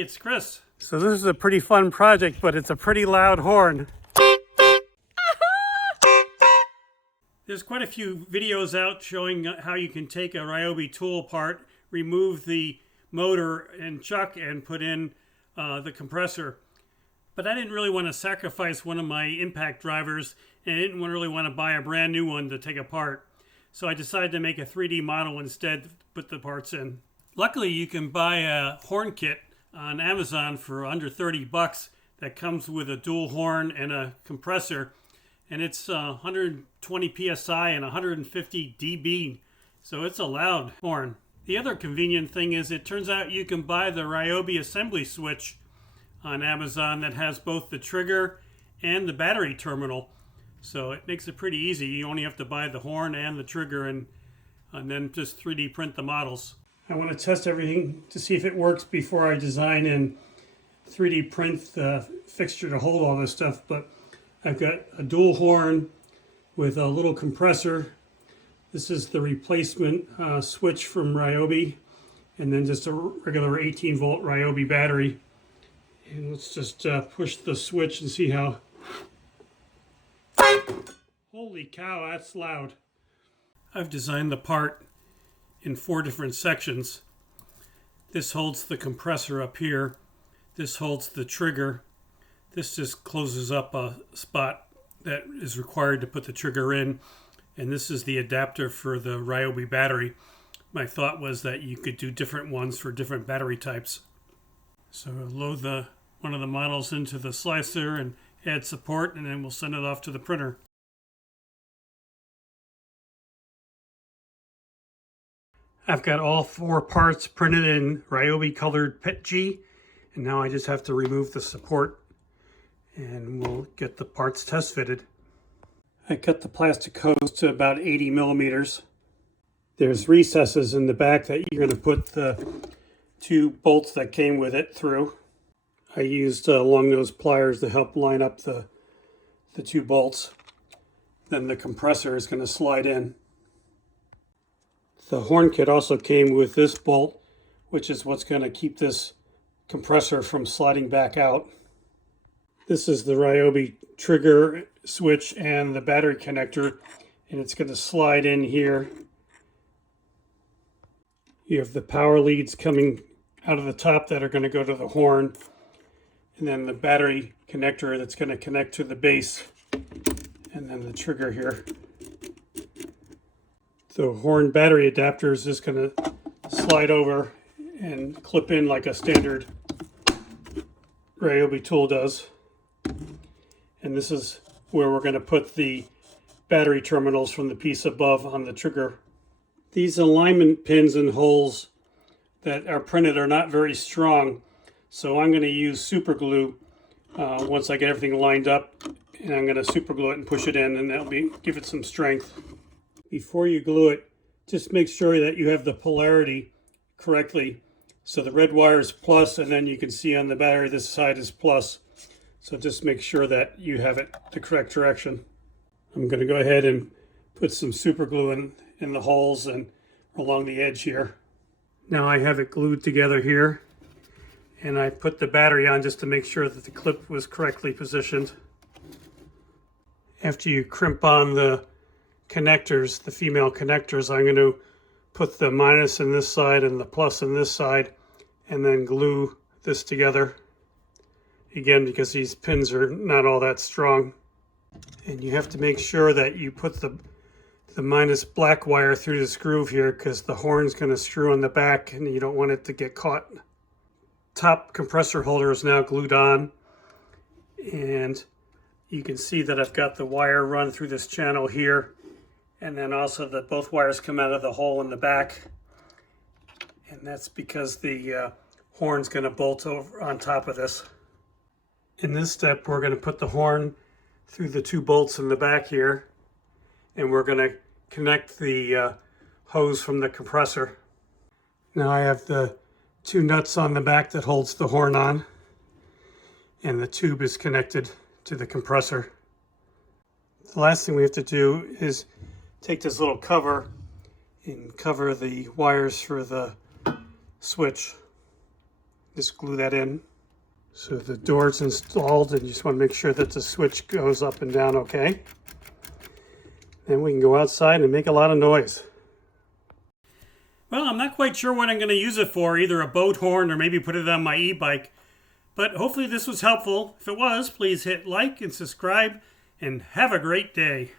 it's Chris. So this is a pretty fun project, but it's a pretty loud horn. There's quite a few videos out showing how you can take a RYOBI tool apart, remove the motor and chuck, and put in the compressor. But I didn't really want to sacrifice one of my impact drivers, and I didn't really want to buy a brand new one to take apart. So I decided to make a 3D model instead to put the parts in. Luckily, you can buy a horn kit on Amazon for under 30 bucks that comes with a dual horn and a compressor. And it's 120 psi and 150 dB, so it's a loud horn. The other convenient thing is it turns out you can buy the RYOBI assembly switch on Amazon that has both the trigger and the battery terminal. So it makes it pretty easy. You only have to buy the horn and the trigger and then just 3D print the models. I want to test everything to see if it works before I design and 3D print the fixture to hold all this stuff. But I've got a dual horn with a little compressor. This is the replacement switch from RYOBI, and then just a regular 18 volt RYOBI battery. And let's just push the switch and see how. Holy cow, that's loud. I've designed the part in 4 different sections. This holds the compressor up here. This holds the trigger. This just closes up a spot that is required to put the trigger in. And this is the adapter for the RYOBI battery. My thought was that you could do different ones for different battery types. So I'll load one of the models into the slicer and add support, and then we'll send it off to the printer. I've got all 4 parts printed in RYOBI colored PETG, and now I just have to remove the support and we'll get the parts test fitted. I cut the plastic hose to about 80 millimeters. There's recesses in the back that you're going to put the 2 bolts that came with it through. I used long nose pliers to help line up the 2 bolts. Then the compressor is going to slide in. The horn kit also came with this bolt, which is what's going to keep this compressor from sliding back out. This is the RYOBI trigger switch and the battery connector, and it's going to slide in here. You have the power leads coming out of the top that are going to go to the horn, and then the battery connector that's going to connect to the base, and then the trigger here. The horn battery adapter is just going to slide over and clip in like a standard RYOBI tool does. And this is where we're going to put the battery terminals from the piece above on the trigger. These alignment pins and holes that are printed are not very strong, so I'm going to use super glue once I get everything lined up, and I'm going to super glue it and push it in, and that'll give it some strength. Before you glue it, just make sure that you have the polarity correctly. So the red wire is plus, and then you can see on the battery this side is plus. So just make sure that you have it the correct direction. I'm going to go ahead and put some super glue in the holes and along the edge here. Now I have it glued together here, and I put the battery on just to make sure that the clip was correctly positioned. After you crimp on the connectors, the female connectors, I'm going to put the minus in this side and the plus in this side, and then glue this together. Again, because these pins are not all that strong. And you have to make sure that you put the minus black wire through this groove here, because the horn's going to screw on the back and you don't want it to get caught. Top compressor holder is now glued on, and you can see that I've got the wire run through this channel here, and then also that both wires come out of the hole in the back, and that's because the horn's going to bolt over on top of this. In this step, we're going to put the horn through the 2 bolts in the back here, and we're going to connect the hose from the compressor. Now I have the 2 nuts on the back that holds the horn on, and the tube is connected to the compressor. The last thing we have to do is take this little cover and cover the wires for the switch. Just glue that in. So the door's installed, and you just want to make sure that the switch goes up and down okay. Then we can go outside and make a lot of noise. Well, I'm not quite sure what I'm going to use it for, either a boat horn or maybe put it on my e-bike. But hopefully this was helpful. If it was, please hit like and subscribe, and have a great day.